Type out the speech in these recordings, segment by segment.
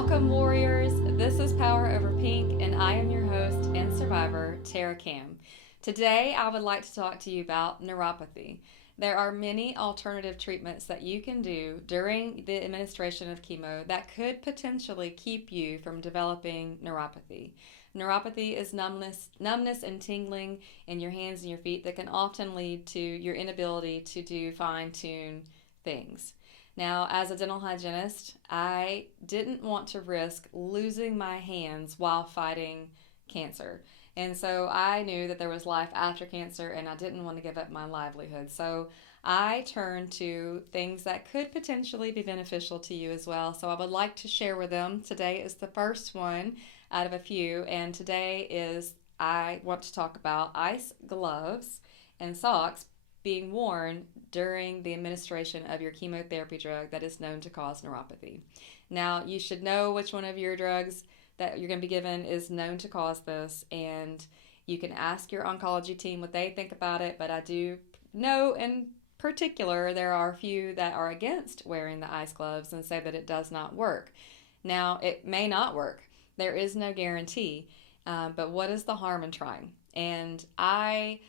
Welcome, warriors. This is Power Over Pink, and I am your host and survivor, Tara Cam. Today, I would like to talk to you about neuropathy. There are many alternative treatments that you can do during the administration of chemo that could potentially keep you from developing neuropathy. Neuropathy is numbness and tingling in your hands and your feet that can often lead to your inability to do fine-tune things. Now, as a dental hygienist, I didn't want to risk losing my hands while fighting cancer. And so I knew that there was life after cancer, and I didn't want to give up my livelihood. So I turned to things that could potentially be beneficial to you as well. So I would like to share with them. Today is the first one out of a few, and I want to talk about ice gloves and socks being worn during the administration of your chemotherapy drug that is known to cause neuropathy. Now, you should know which one of your drugs that you're going to be given is known to cause this, and you can ask your oncology team what they think about it, but I do know in particular there are a few that are against wearing the ice gloves and say that it does not work. Now, it may not work. There is no guarantee, but what is the harm in trying? And I,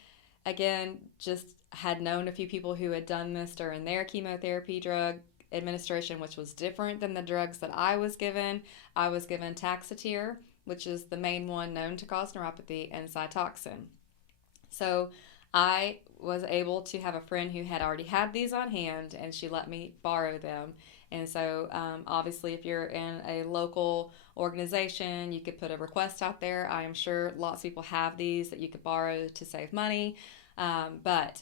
again, just had known a few people who had done this during their chemotherapy drug administration, which was different than the drugs that I was given. I was given Taxotere, which is the main one known to cause neuropathy, and Cytoxin. So I was able to have a friend who had already had these on hand, and she let me borrow them. And so obviously, if you're in a local organization, you could put a request out there. I am sure lots of people have these that you could borrow to save money. But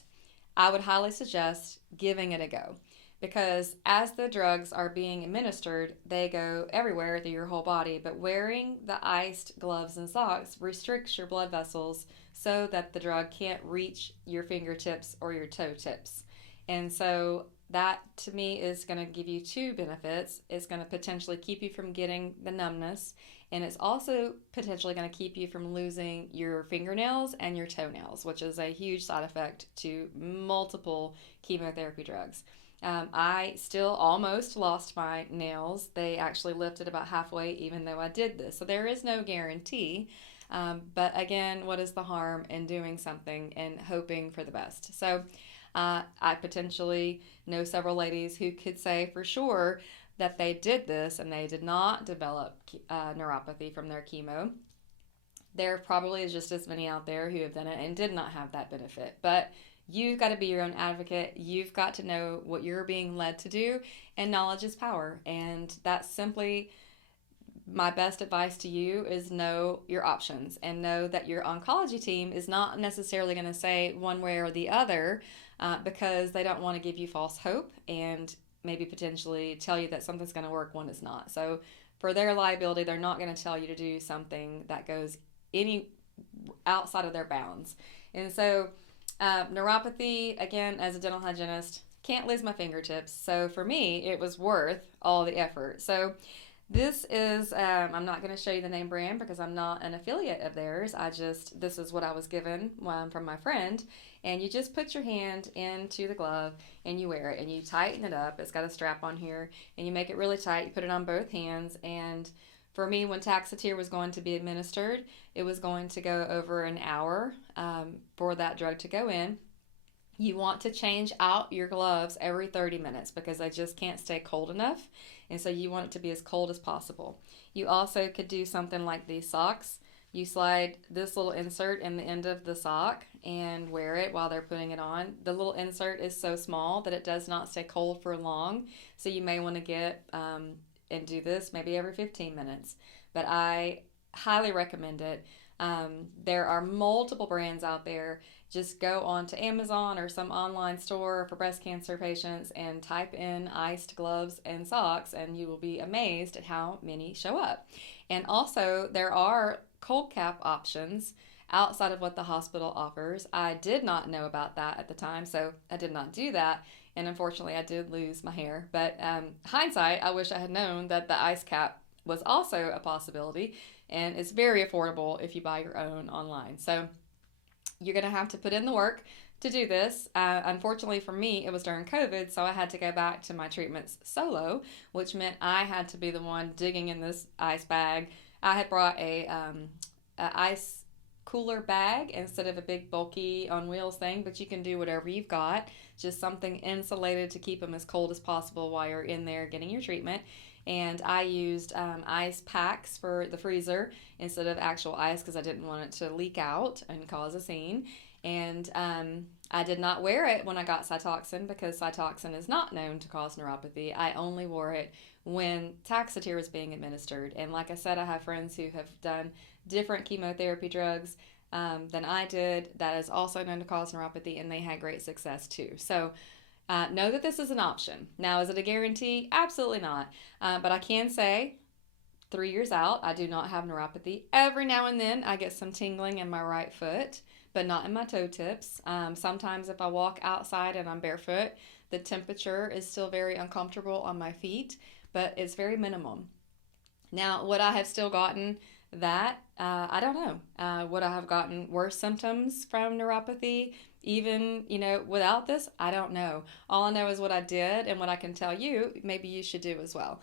I would highly suggest giving it a go, because as the drugs are being administered, they go everywhere through your whole body. But wearing the iced gloves and socks restricts your blood vessels so that the drug can't reach your fingertips or your toe tips. And so that, to me, is going to give you two benefits. It's going to potentially keep you from getting the numbness, and it's also potentially going to keep you from losing your fingernails and your toenails, which is a huge side effect to multiple chemotherapy drugs. I still almost lost my nails. They actually lifted about halfway even though I did this. So there is no guarantee. But again, what is the harm in doing something and hoping for the best? So I potentially know several ladies who could say for sure that they did this and they did not develop neuropathy from their chemo. There probably is just as many out there who have done it and did not have that benefit. But you've got to be your own advocate. You've got to know what you're being led to do, and knowledge is power. And that's simply my best advice to you is know your options and know that your oncology team is not necessarily going to say one way or the other because they don't want to give you false hope and maybe potentially tell you that something's going to work when it's not. So for their liability, they're not going to tell you to do something that goes any outside of their bounds. And so neuropathy, again, as a dental hygienist, can't lose my fingertips. So for me, it was worth all the effort. So this is, I'm not going to show you the name brand because I'm not an affiliate of theirs. This is what I was given from my friend. And you just put your hand into the glove and you wear it and you tighten it up. It's got a strap on here and you make it really tight. You put it on both hands. And for me, when Taxotere was going to be administered, it was going to go over an hour for that drug to go in. You want to change out your gloves every 30 minutes because they just can't stay cold enough. And so you want it to be as cold as possible. You also could do something like these socks. You slide this little insert in the end of the sock and wear it while they're putting it on. The little insert is so small that it does not stay cold for long. So you may want to get and do this maybe every 15 minutes. But I highly recommend it. There are multiple brands out there. Just go on to Amazon or some online store for breast cancer patients and type in iced gloves and socks, and you will be amazed at how many show up. And also, there are cold cap options outside of what the hospital offers. I did not know about that at the time, so I did not do that. And unfortunately, I did lose my hair. But hindsight, I wish I had known that the ice cap was also a possibility, and it's very affordable if you buy your own online. So you're going to have to put in the work to do this. Unfortunately for me, it was during COVID, so I had to go back to my treatments solo, which meant I had to be the one digging in this ice bag. I had brought a ice cooler bag instead of a big bulky on wheels thing, but you can do whatever you've got. Just something insulated to keep them as cold as possible while you're in there getting your treatment. And I used ice packs for the freezer instead of actual ice because I didn't want it to leak out and cause a scene. And I did not wear it when I got Cytoxin because Cytoxin is not known to cause neuropathy. I only wore it when Taxotere was being administered. And like I said, I have friends who have done different chemotherapy drugs than I did that is also known to cause neuropathy, and they had great success too. So know that this is an option. Now, is it a guarantee? Absolutely not. But I can say 3 years out, I do not have neuropathy. Every now and then, I get some tingling in my right foot, but not in my toe tips. Sometimes if I walk outside and I'm barefoot, the temperature is still very uncomfortable on my feet, but it's very minimum. Now, would I have still gotten that? I don't know. Would I have gotten worse symptoms from neuropathy even, without this? I don't know. All I know is what I did and what I can tell you, maybe you should do as well.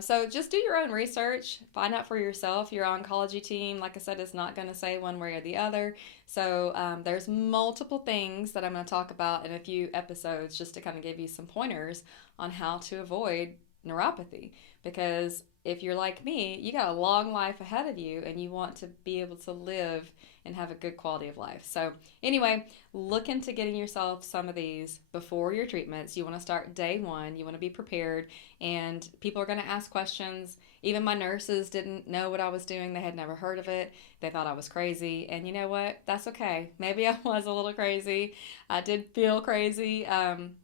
So just do your own research, find out for yourself. Your oncology team, like I said, is not going to say one way or the other. So there's multiple things that I'm going to talk about in a few episodes just to kind of give you some pointers on how to avoid neuropathy, because if you're like me, you got a long life ahead of you and you want to be able to live and have a good quality of life. So anyway, look into getting yourself some of these before your treatments. You want to start day one. You want to be prepared, and people are going to ask questions. Even my nurses didn't know what I was doing. They had never heard of it. They thought I was crazy. And you know what? That's okay. Maybe I was a little crazy. I did feel crazy,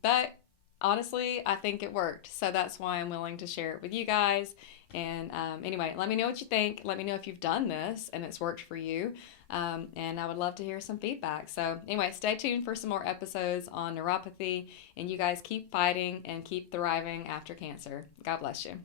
but honestly, I think it worked. So that's why I'm willing to share it with you guys. And anyway, let me know what you think. Let me know if you've done this and it's worked for you. And I would love to hear some feedback. So anyway, stay tuned for some more episodes on neuropathy. And you guys keep fighting and keep thriving after cancer. God bless you.